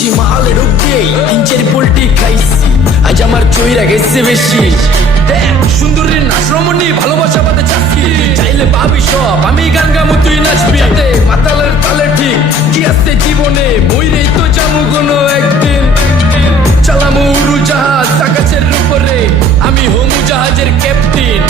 বেশি মালের উঠেই 3-4 পোল্টি খাইছি, আজ আমার চইরা গেছে বেশি। দেখ সুন্দরীর নাচ রমণী ভালোবাসা পাতে চাচ্ছি, চাইলে পাবি সব, আমি গান গামো তুই নাচবি। যাতে মাতালের তালে ঠিক কি আছে জীবনে, মইরেই তো যামু কোনো একদিন। চালামু উড়ু জাহাজ আকাশের উপরে, আমি হোমু জাহাজের ক্যাপ্টেন।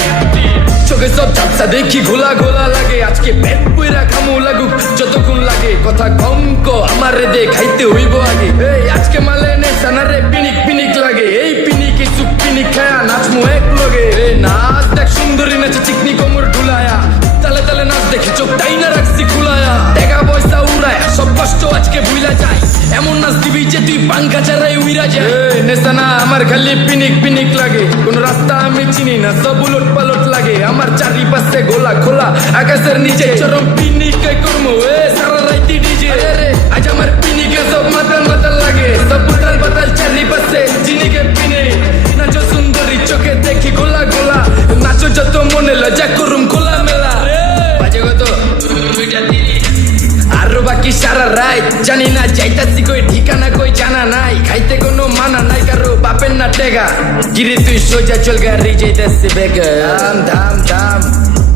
চোখে সব ঝাপসা দেখি ঘোলা ঘোলা লাগে, আজকে পেট পুইরা খামু লাগুক যতক্ষণ লাগে। কথা কম কো আমারে দে খাইতে হইব আগে, এই আজকে মালে নে সানারে পিনিক পিনিক লাগে। এই পিনিকে চুপ পিনিক খায়া নাচমু এক লগে। এই নাচ দেখ সুন্দরী নাচে চিকনি কোমর ঢুলায়া, তালে তালে নাচ দেখে চোখ টাইনা রাখছি খুলায়া। টাকা পয়সা উড়ায়া সব কষ্ট আজকে ভুইলা যায়, এমন নাচ দিবি যে তুই পাঙ্খা ছাড়াই উইরা যায়। নেশানা আমার খালি পিনিক পিনিক লাগে, কোন রাস্তা আমি চিনি না, সব উলট পালট লাগে। আমার চারিপাশে গোলা খোলা আকাশের নিচে, চরম পিনিক করমু সারা রাইতি ডিজে। আজ আমার পিনিকে সব মাতাল মাতাল লাগে, সব উতাল পাতাল চারিপাশে চিনিকে পিনে। নাচো সুন্দরী চোখে দেখি গোলা গোলা, নাচো যত মনে লজা করুম খোলা মেলা। বাজে কত আরো বাকি সারা রাত জানি না, যাইতাছি কই ঠিকানা কই জানা নাই। খাইতে কোনো মানা নাই কারো বাপের না টেগা, গিরি তুই সোজা চল গাড়ি যাইতাছি বেগে। ধাম ধাম ধাম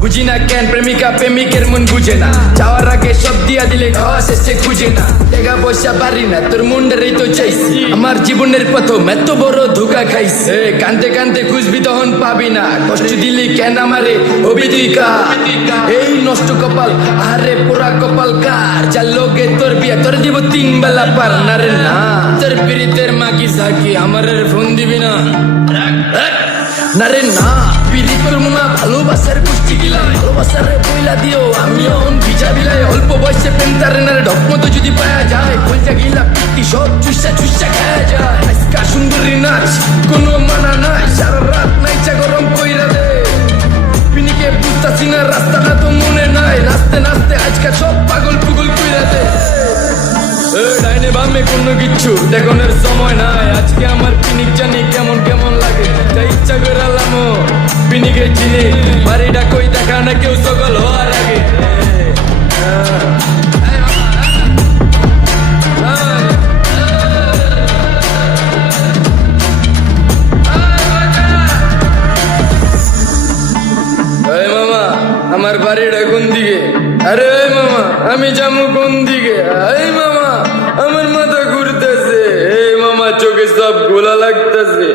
বুঝি না কেন প্রেমিকা প্রেমিকের মন বুঝে না, যাওয়ার আগে সব দিয়া দিলে খাওয়া শেষে খুঁজে না। টাকা পয়সা পারি না তোর মুন্ডারেই তো চাইছি, আমার জীবনের প্রথম এত বড় ধোকা খাইছে। কানতে কানতে খুঁজবি তখন পাবি না, কষ্ট দিলি কেন আমারে হবি তুই কার? এই নষ্ট কপাল আরে পোড়া কপাল কার, যার লোকে তোর বিয়া তোর দিব 3 বেলা পার না রে না। তোর পিরিতের মাগি সাকি আমার ফোন দিবি না না রে না। পিরিত করবো না ভালোবাসার কুষ্টি গিলাই, ভালোবাসার বইলা দিও আমিও ভিজা বিলাই। অল্প বয়সে প্রেম তারে না ঢকমতো যদি পাওয়া যায়, কলজা গিলা পিটি সব চুষা চুষা খাওয়া যায়। আজকা সুন্দরী নাচ কোনো মানা নাই, সারা রাত নাইচা গরম কইরা দে। পিনিকে বুঝতাছি না রাস্তাটা তো মনে নাই, নাচতে নাচতে আজকা সব পাগল পুগল কইরা দে। ডাইনে বামে কোনো কিচ্ছু দেখানোর সময় নাই, আজকে আমার পিনিক জানি কেমন কেমন লাগে। তাই ইচ্ছা করে আলামো পিনিকে চিনি, বাড়িটা কই দেখা না কেউ সকল হওয়ার আগে। মামা আমার বাড়িটা কোন দিকে? আরে মামা আমি যাবো কোন দিকে? এই মামা আমার মাথা ঘুরতেছে, এই মামা চোখে সব গোলা লাগতেছে।